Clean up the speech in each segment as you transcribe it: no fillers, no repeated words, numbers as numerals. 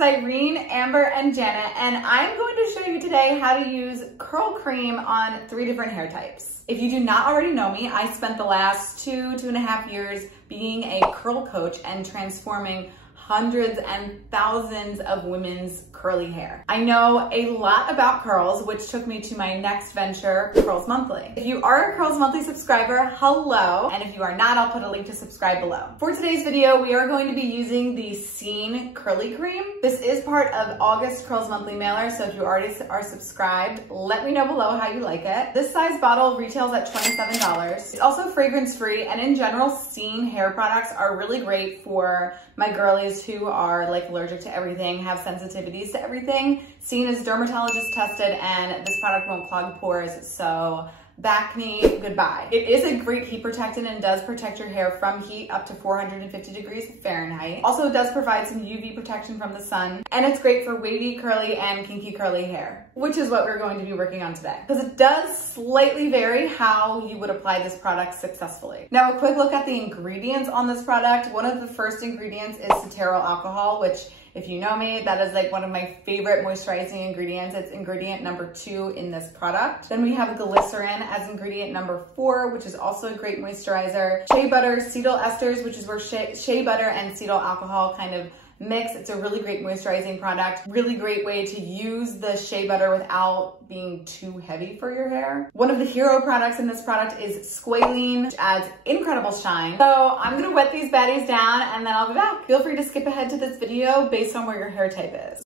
is Irene, Amber, and Janet, and I'm going to show you today how to use curl cream on 3 different hair types. If you do not already know me, I spent the last 2.5 years being a curl coach and transforming hundreds and thousands of women's curly hair. I know a lot about curls, which took me to my next venture, Curls Monthly. If you are a Curls Monthly subscriber, hello. And if you are not, I'll put a link to subscribe below. For today's video, we are going to be using the SEEN Curly Creme. This is part of August Curls Monthly mailer, so if you already are subscribed, let me know below how you like it. This size bottle retails at $27. It's also fragrance free, and in general, SEEN hair products are really great for my girlies who are like allergic to everything, have sensitivities to everything. SEEN is dermatologist tested, and this product won't clog pores, so back knee, goodbye. It is a great heat protectant and does protect your hair from heat up to 450 degrees Fahrenheit. Also does provide some UV protection from the sun, and it's great for wavy, curly, and kinky curly hair, which is what we're going to be working on today. Because it does slightly vary how you would apply this product successfully. Now, a quick look at the ingredients on this product. One of the first ingredients is cetearyl alcohol, which, if you know me, that is like one of my favorite moisturizing ingredients. It's ingredient number 2 in this product. Then we have glycerin as ingredient number 4, which is also a great moisturizer. Shea butter, cetyl esters, which is where shea butter and cetyl alcohol kind of mix. It's a really great moisturizing product. Really great way to use the shea butter without being too heavy for your hair. One of the hero products in this product is squalene, which adds incredible shine. So I'm gonna wet these baddies down and then I'll be back. Feel free to skip ahead to this video based on where your hair type is.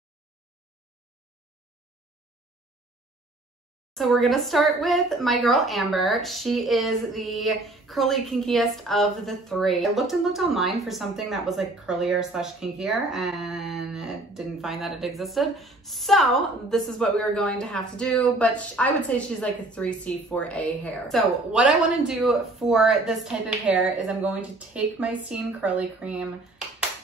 So we're gonna start with my girl Amber. She is the curly kinkiest of the 3. I looked online for something that was like curlier / kinkier and didn't find that it existed. So this is what we are going to have to do, but I would say she's like a 3C, 4A hair. So what I wanna do for this type of hair is I'm going to take my SEEN Curly Creme.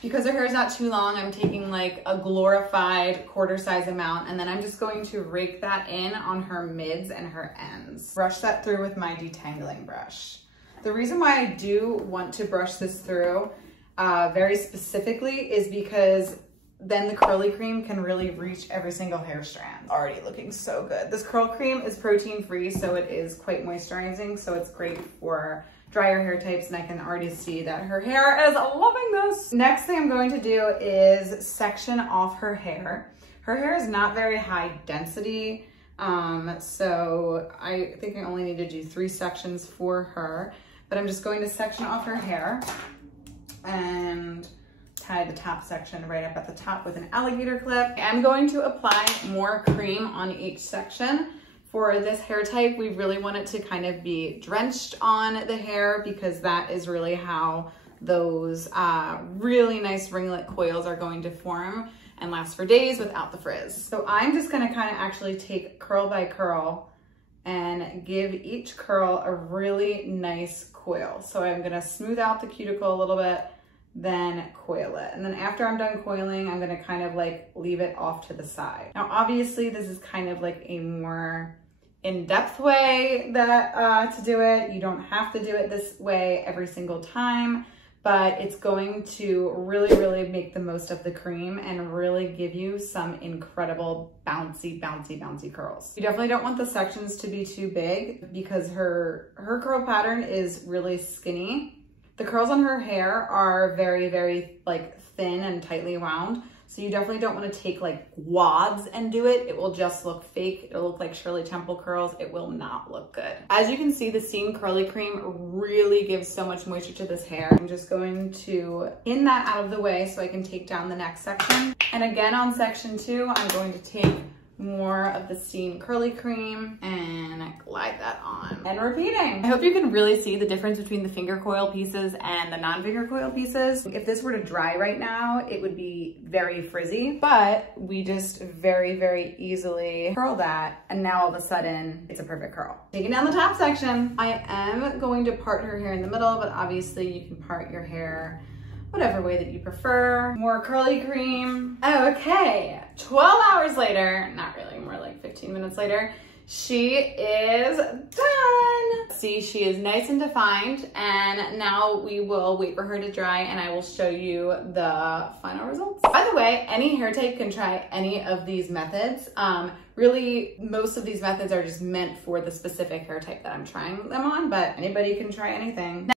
Because her hair is not too long, I'm taking like a glorified quarter size amount, and then I'm just going to rake that in on her mids and her ends. Brush that through with my detangling brush. The reason why I do want to brush this through very specifically is because then the curly cream can really reach every single hair strand. Already looking so good. This curl cream is protein free, so it is quite moisturizing, so it's great for drier hair types, and I can already see that her hair is loving this. Next thing I'm going to do is section off her hair. Her hair is not very high density, so I think I only need to do 3 sections for her, but I'm just going to section off her hair and tie the top section right up at the top with an alligator clip. I'm going to apply more cream on each section. For this hair type, we really want it to kind of be drenched on the hair because that is really how those really nice ringlet coils are going to form and last for days without the frizz. So I'm just gonna kind of actually take curl by curl and give each curl a really nice coil. So I'm gonna smooth out the cuticle a little bit, then coil it. And then after I'm done coiling, I'm gonna kind of like leave it off to the side. Now, obviously this is kind of like a more in-depth way that to do it. You don't have to do it this way every single time, but it's going to really make the most of the cream and really give you some incredible bouncy curls. You definitely don't want the sections to be too big because her curl pattern is really skinny. The curls on her hair are very like thin and tightly wound. So you definitely don't want to take like wads and do it. It will just look fake. It'll look like Shirley Temple curls. It will not look good. As you can see, the SEEN Curly Cream really gives so much moisture to this hair. I'm just going to pin that out of the way so I can take down the next section. And again, on section 2, I'm going to take more of the SEEN Curly Cream and glide that on and repeating. I hope you can really see the difference between the finger coil pieces and the non-finger coil pieces. If this were to dry right now, it would be very frizzy, but we just very easily curl that, and now all of a sudden it's a perfect curl. Taking down the top section, I am going to part her hair in the middle, but obviously you can part your hair whatever way that you prefer. More curly cream. Okay, 12 hours later, not really, more like 15 minutes later, She is done. See, she is nice and defined, and now we will wait for her to dry and I will show you the final results. By the way, any hair type can try any of these methods. Really, most of these methods are just meant for the specific hair type that I'm trying them on, but anybody can try anything.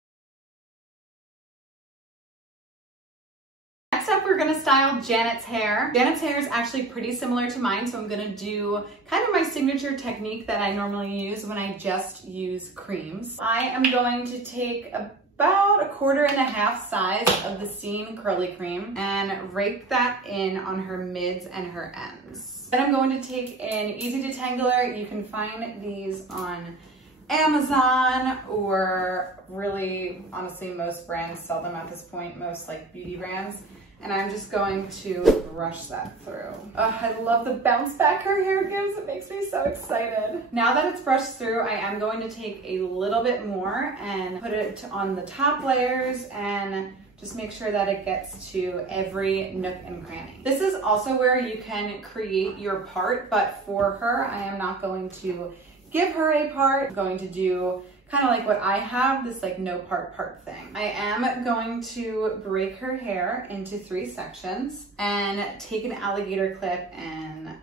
Next up, we're gonna style Janet's hair. Janet's hair is actually pretty similar to mine, so I'm gonna do kind of my signature technique that I normally use when I just use creams. I am going to take about 1.25 size of the SEEN Curly Creme and rake that in on her mids and her ends. Then I'm going to take an Easy Detangler. You can find these on Amazon, or really, honestly, most brands sell them at this point, most like beauty brands. And I'm just going to brush that through. I love the bounce back her hair gives. It makes me so excited. Now that it's brushed through, I am going to take a little bit more and put it on the top layers and just make sure that it gets to every nook and cranny. This is also where you can create your part, but for her, I am not going to give her a part. I'm going to do kind of like what I have, this like no part thing. I am going to break her hair into 3 sections and take an alligator clip and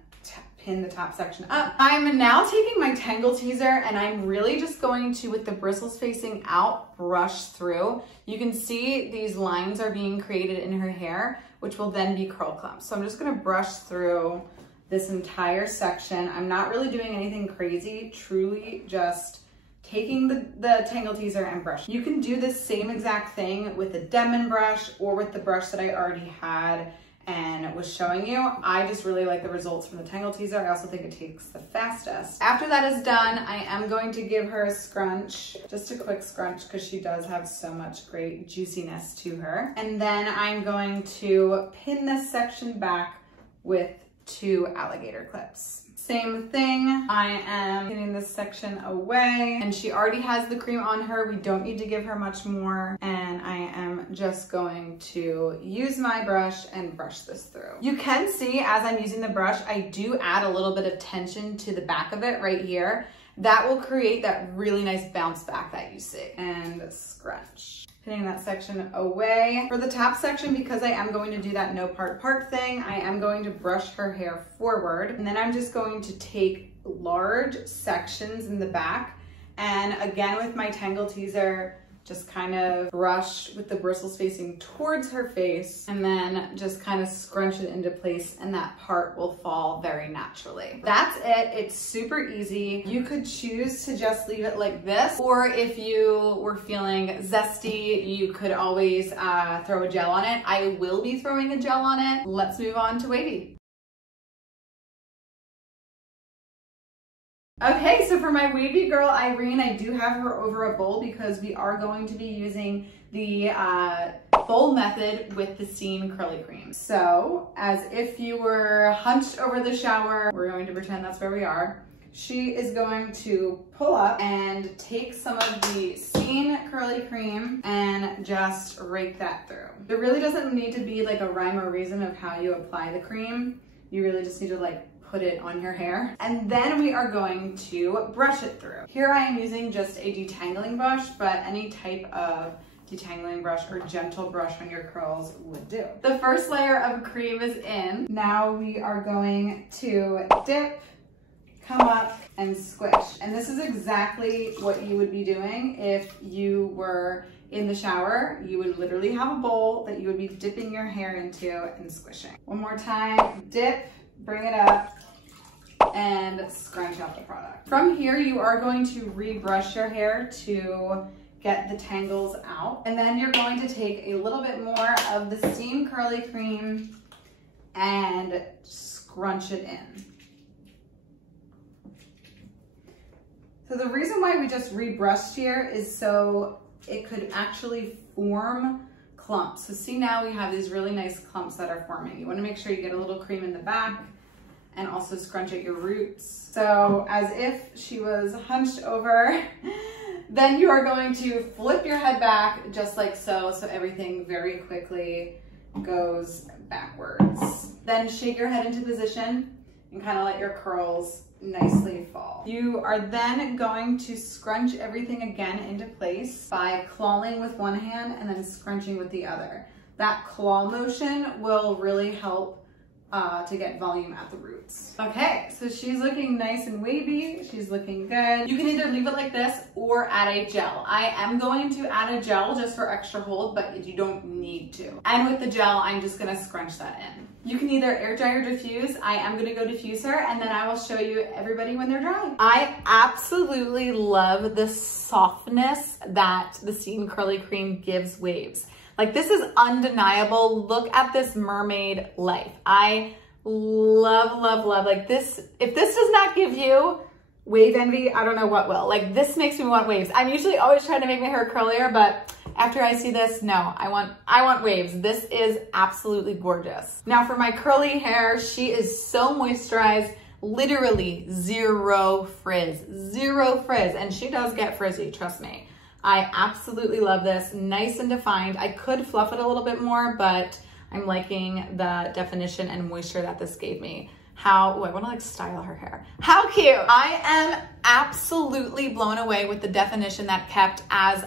pin the top section up. I'm now taking my Tangle Teaser and I'm really just going to, with the bristles facing out, brush through. You can see these lines are being created in her hair, which will then be curl clumps. So I'm just gonna brush through this entire section. I'm not really doing anything crazy, truly just taking the Tangle Teaser and brush. You can do this same exact thing with a Demon brush or with the brush that I already had and was showing you. I just really like the results from the Tangle Teaser. I also think it takes the fastest. After that is done, I am going to give her a scrunch, just a quick scrunch because she does have so much great juiciness to her. And then I'm going to pin this section back with 2 alligator clips. Same thing, I am getting this section away and she already has the cream on her. We don't need to give her much more. And I am just going to use my brush and brush this through. You can see as I'm using the brush, I do add a little bit of tension to the back of it right here. That will create that really nice bounce back that you see. And scrunch. Pinning that section away. For the top section, because I am going to do that no part thing, I am going to brush her hair forward. And then I'm just going to take large sections in the back. And again, with my Tangle Teaser, just kind of brush with the bristles facing towards her face and then just kind of scrunch it into place and that part will fall very naturally. That's it. It's super easy. You could choose to just leave it like this, or if you were feeling zesty, you could always throw a gel on it. I will be throwing a gel on it. Let's move on to Wavy. Okay, so for my Wavy girl, Irene, I do have her over a bowl because we are going to be using the bowl method with the SEEN Curly Creme. So, as if you were hunched over the shower, we're going to pretend that's where we are. She is going to pull up and take some of the SEEN Curly Creme and just rake that through. There really doesn't need to be like a rhyme or reason of how you apply the cream. You really just need to like put it on your hair. And then we are going to brush it through. Here I am using just a detangling brush, but any type of detangling brush or gentle brush on your curls would do. The first layer of cream is in. Now we are going to dip, come up, and squish. And this is exactly what you would be doing if you were in the shower. You would literally have a bowl that you would be dipping your hair into and squishing. One more time, dip, bring it up, and scrunch out the product. From here, you are going to rebrush your hair to get the tangles out. And then you're going to take a little bit more of the SEEN Curly Creme and scrunch it in. So the reason why we just rebrushed here is so it could actually form clumps. So see, now we have these really nice clumps that are forming. You want to make sure you get a little cream in the back and also scrunch at your roots. So as if she was hunched over, then you are going to flip your head back just like so, so everything very quickly goes backwards. Then shake your head into position and kind of let your curls nicely fall. You are then going to scrunch everything again into place by clawing with one hand and then scrunching with the other. That claw motion will really help to get volume at the roots. Okay, so she's looking nice and wavy. She's looking good. You can either leave it like this or add a gel. I am going to add a gel just for extra hold, but you don't need to. And with the gel, I'm just gonna scrunch that in. You can either air dry or diffuse. I am gonna go diffuser, and then I will show you everybody when they're dry. I absolutely love the softness that the SEEN Curly Creme gives waves. Like, this is undeniable. Look at this mermaid life. I love, love, love. Like, this, if this does not give you wave envy, I don't know what will. Like, this makes me want waves. I'm usually always trying to make my hair curlier, but after I see this, no, I want waves. This is absolutely gorgeous. Now for my curly hair, she is so moisturized, literally zero frizz, and she does get frizzy, trust me. I absolutely love this, nice and defined. I could fluff it a little bit more, but I'm liking the definition and moisture that this gave me. I wanna like style her hair. How cute. I am absolutely blown away with the definition that kept as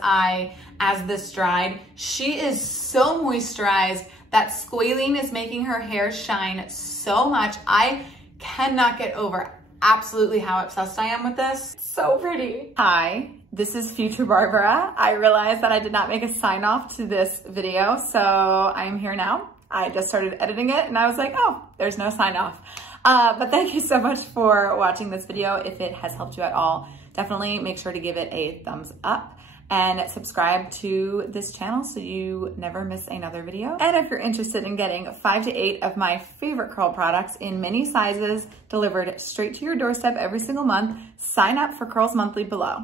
this dried. She is so moisturized. That squalene is making her hair shine so much. I cannot get over absolutely how obsessed I am with this. So pretty. Hi, this is future Barbara. I realized that I did not make a sign off to this video, so I'm here now. I just started editing it and I was like, oh, there's no sign off. But thank you so much for watching this video. If it has helped you at all, definitely make sure to give it a thumbs up and subscribe to this channel so you never miss another video. And if you're interested in getting 5 to 8 of my favorite curl products in many sizes delivered straight to your doorstep every single month, sign up for Curls Monthly below.